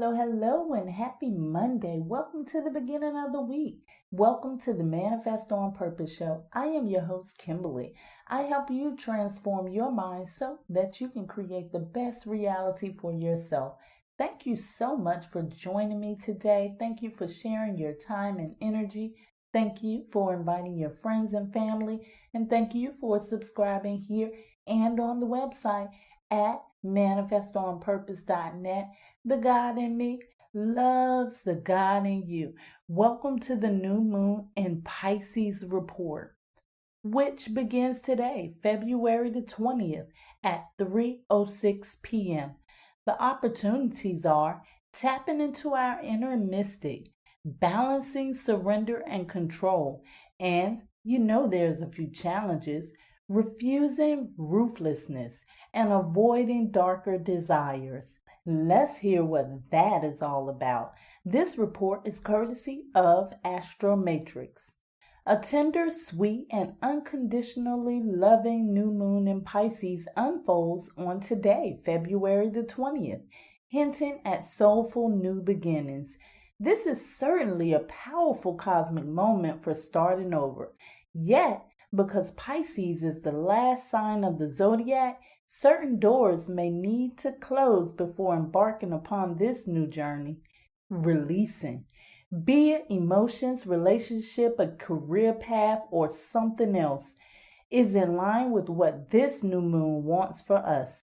hello, and happy Monday. Welcome to the beginning of the week. Welcome to the Manifest on Purpose show. I am your host, Kimberly. I help you transform your mind so that you can create the best reality for yourself. Thank you so much for joining me today. Thank you for sharing your time and energy. Thank you for inviting your friends and family. And thank you for subscribing here and on the website at manifestonpurpose.net. The God in me loves the God in you. Welcome to the new moon in Pisces report, which begins today, February the 20th at 3:06 p.m. The opportunities are tapping into our inner mystic, balancing surrender and control, and there's a few challenges, refusing ruthlessness and avoiding darker desires. Let's hear what that is all about. This report is courtesy of Astro-Matrix. A tender, sweet, and unconditionally loving new moon in Pisces unfolds on today, February the 20th, hinting at soulful new beginnings. This is certainly a powerful cosmic moment for starting over. Yet, because Pisces is the last sign of the zodiac, certain doors may need to close before embarking upon this new journey. Releasing. Be it emotions, relationship, a career path, or something else, is in line with what this new moon wants for us.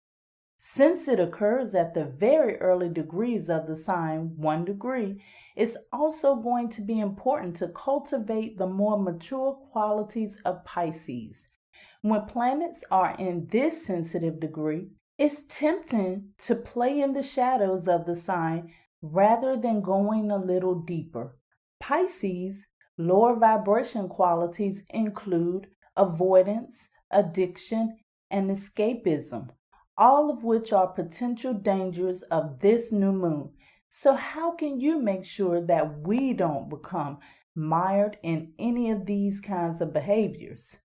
Since it occurs at the very early degrees of the sign, 1 degree, it's also going to be important to cultivate the more mature qualities of Pisces. When planets are in this sensitive degree, it's tempting to play in the shadows of the sign rather than going a little deeper. Pisces' lower vibration qualities include avoidance, addiction, and escapism, all of which are potential dangers of this new moon. So how can you make sure that we don't become mired in any of these kinds of behaviors?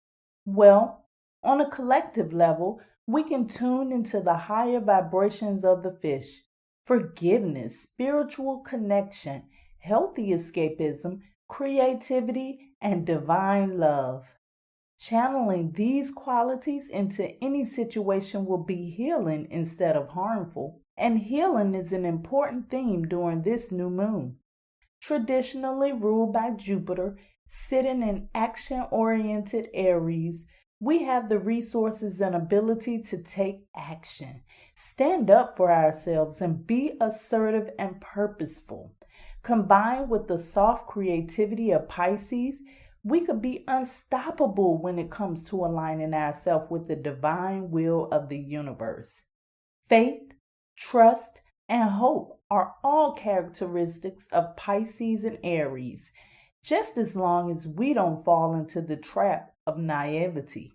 Well, on a collective level, we can tune into the higher vibrations of the fish: forgiveness, spiritual connection, healthy escapism, creativity, and divine love. Channeling these qualities into any situation will be healing instead of harmful, and healing is an important theme during this new moon. Traditionally ruled by Jupiter, sitting in action-oriented Aries, we have the resources and ability to take action, stand up for ourselves, and be assertive and purposeful. Combined with the soft creativity of Pisces, we could be unstoppable when it comes to aligning ourselves with the divine will of the universe. Faith, trust, and hope are all characteristics of Pisces and Aries, just as long as we don't fall into the trap of naivety.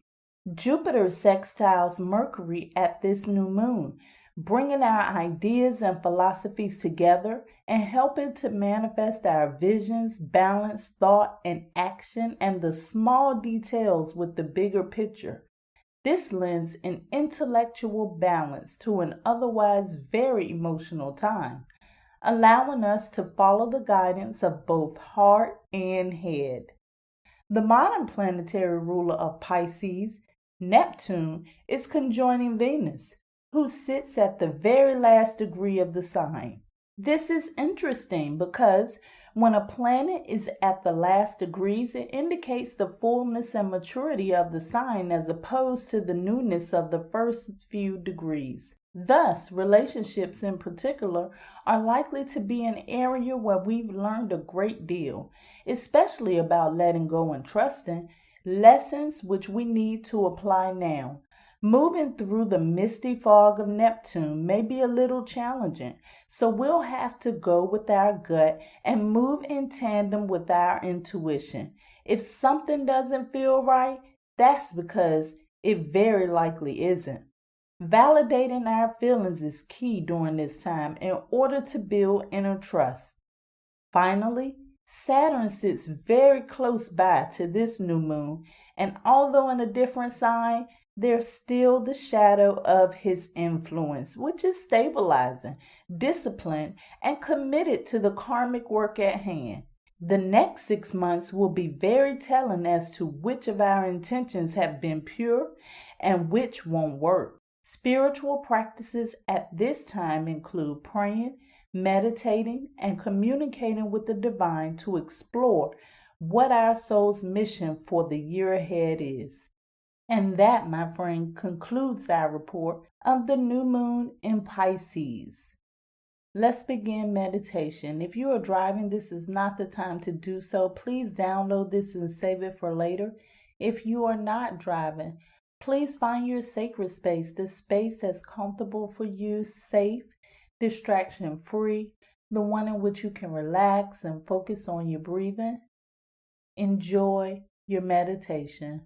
Jupiter sextiles Mercury at this new moon, bringing our ideas and philosophies together and helping to manifest our visions, balance thought and action, and the small details with the bigger picture. This lends an intellectual balance to an otherwise very emotional time, allowing us to follow the guidance of both heart and head. The modern planetary ruler of Pisces, Neptune, is conjoining Venus, who sits at the very last degree of the sign. This is interesting because when a planet is at the last degrees, it indicates the fullness and maturity of the sign as opposed to the newness of the first few degrees. Thus, relationships in particular are likely to be an area where we've learned a great deal, especially about letting go and trusting, lessons which we need to apply now. Moving through the misty fog of Neptune may be a little challenging, so we'll have to go with our gut and move in tandem with our intuition. If something doesn't feel right, that's because it very likely isn't. Validating our feelings is key during this time in order to build inner trust. Finally, Saturn sits very close by to this new moon, and although in a different sign, there's still the shadow of his influence, which is stabilizing, disciplined, and committed to the karmic work at hand. The next 6 months will be very telling as to which of our intentions have been pure and which won't work. Spiritual practices at this time include praying, meditating, and communicating with the divine to explore what our soul's mission for the year ahead is. And that, my friend, concludes our report of the new moon in Pisces. Let's begin meditation. If you are driving, this is not the time to do so. Please download this and save it for later. If you are not driving, please find your sacred space, the space that's comfortable for you, safe, distraction-free, the one in which you can relax and focus on your breathing. Enjoy your meditation.